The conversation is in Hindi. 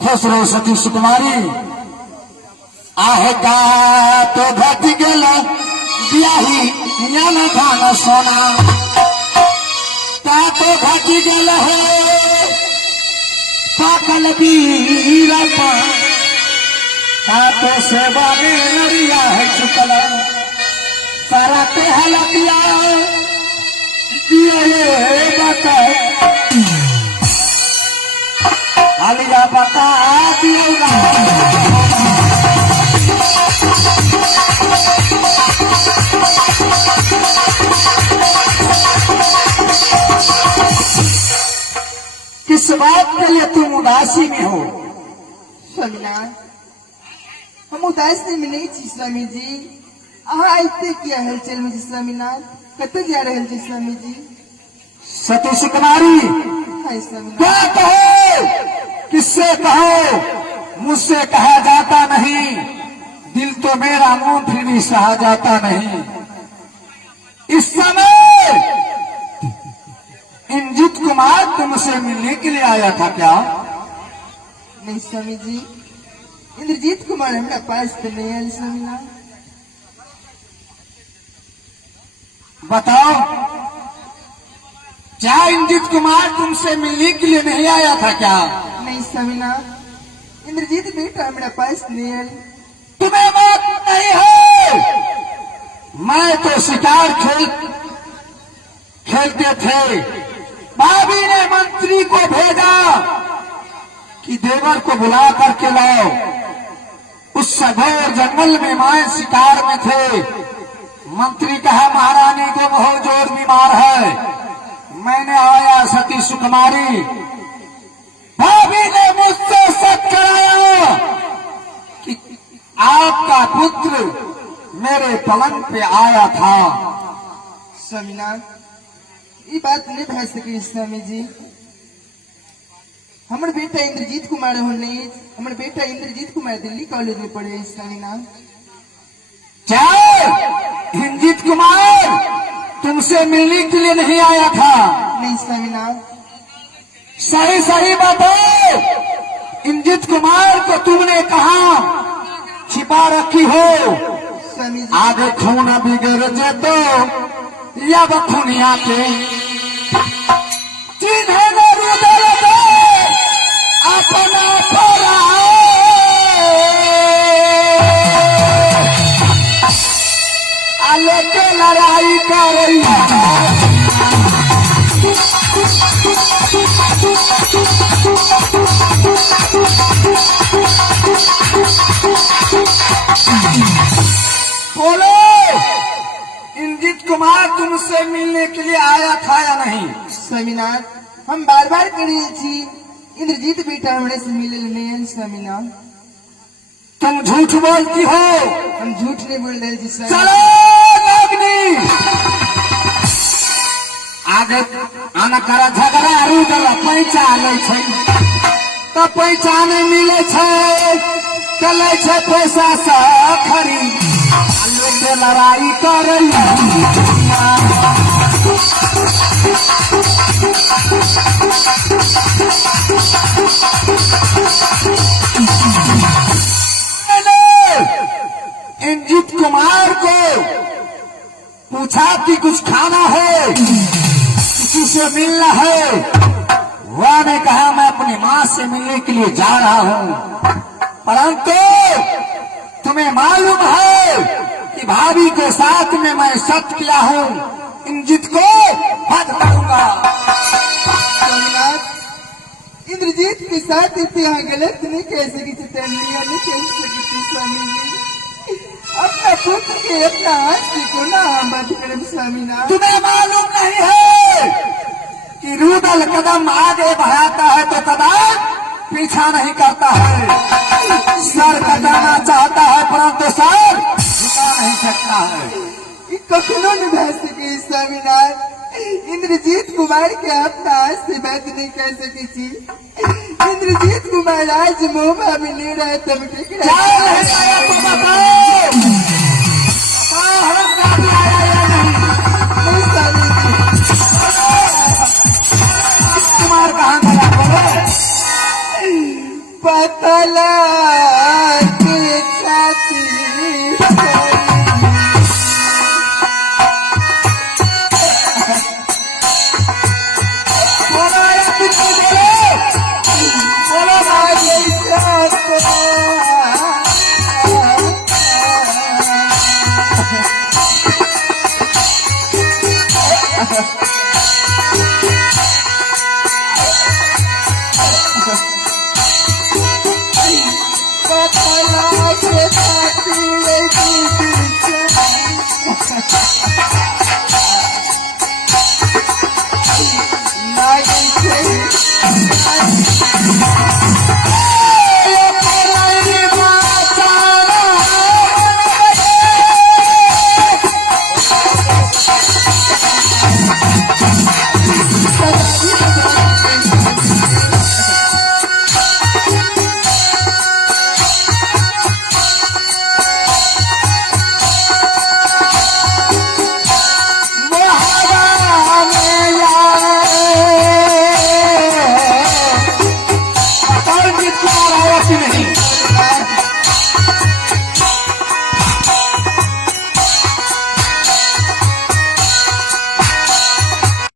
खुश रहो सती सुकुमारी। आहे का तो घट गल बियाही ज्ञान धान सोना का तो घट गल है पाकल बीरपा का तो सेवा में नरिया है चुकल कराते हलतिया दिए बता आलिया बता दिया किस बात के लिए तुम उदासी में हो? स्वामीनाथ, हम उदासी में नहीं थी स्वामी जी। आते क्या हलचल में स्वामीनाथ, कत जा रहे थे स्वामी जी? सती सुकुमारी हाय स्वामीनाथ, क्या कहो, किससे कहो, मुझसे कहा जाता नहीं। दिल तो मेरा मुंह फिर भी सहा जाता नहीं। इस समय इंद्रजीत कुमार तुमसे मिलने के लिए आया था क्या? नहीं स्वामी जी, इंद्रजीत कुमार हमारे पास तो नहीं है स्वामीनाथ। बताओ, क्या इंद्रजीत कुमार तुमसे मिलने के लिए नहीं आया था क्या? नहीं स्वामीनाथ, इंद्रजीत बेटा हमारे पास नहीं है। तुम्हें बात नहीं है? मैं तो शिकार खेलते थे। भाभी ने मंत्री को भेजा कि देवर को बुला करके लाओ। उस घोर जंगल में मैं शिकार में थे। मंत्री कहा महारानी को बहुत जोर बीमार है। मैंने आया सती सुकुमारी। भाभी ने मुझसे शक कराया कि आपका पुत्र मेरे पलंग पे आया था। स्वामीनाथ, ये बात नहीं भर सके स्वामी जी। हमारे बेटा इंद्रजीत कुमार होने, हमारे बेटा इंद्रजीत कुमार दिल्ली कॉलेज में पढ़े स्वामीनाथ। क्या इंद्रजीत कुमार तुमसे मिलने के लिए नहीं आया था? नहीं स्वामीनाथ। सही सही बताओ, इंद्रजीत कुमार को तुमने कहा छिपा रखी हो? स्वामी जी, आगे खून बिगड़ जेतो या बखुनिया के चिन्ह न रुदल दे अपना परा आले के लड़ाई करैया। बोलो, इंद्रजीत कुमार तुमसे मिलने के लिए आया था या नहीं? स्वामीनाथ, हम बार बार कहे थी इंद्रजीत बेटा हमारे से मिले नहीं है स्वामीनाथ। तुम झूठ बोलती हो। हम झूठ नहीं बोल रहे जी स्वामी। चलो नागनी, आगे आना करा झगड़ा रुदल पैसा ले छै तो पैसा नहीं मिले छै, चले छै पैसा से खरीद लोग के लड़ाई करैया। इंद्रजीत कुमार को पूछा कि कुछ खाना है, किसी से मिलना है। वह ने कहा मैं अपनी माँ से मिलने के लिए जा रहा हूँ। परंतु तुम्हें मालूम है कि भाभी के साथ में मैं सत्य किया हूँ, इंद्रजीत को वध करूंगा। स्वामीनाथ, इंद्रजीत के साथ इतना गलत नहीं कह सकी थी, नहीं कह सकी थी स्वामी जी। अपना पुत्र के अपना हाथ से को ना मत करें स्वामीनाथ। तुम्हें मालूम नहीं है कि रुदल कदम आगे बढ़ाता है तो कदम पीछा नहीं करता है। सर कटाना चाहता है परंतु सर झुका नहीं सकता है। ये कखनो नहीं बह सके स्वामीनाथ। इंद्रजीत कुमार के अपना आज से बात नहीं कर सकी थी। इंद्रजीत कुमार आज मोमा में नहीं रहे तब क्या है आया तो बताओ, बताओ हरस राजू आया या नहीं? स्वामी कुमार कहाँ गया बोलो? पतला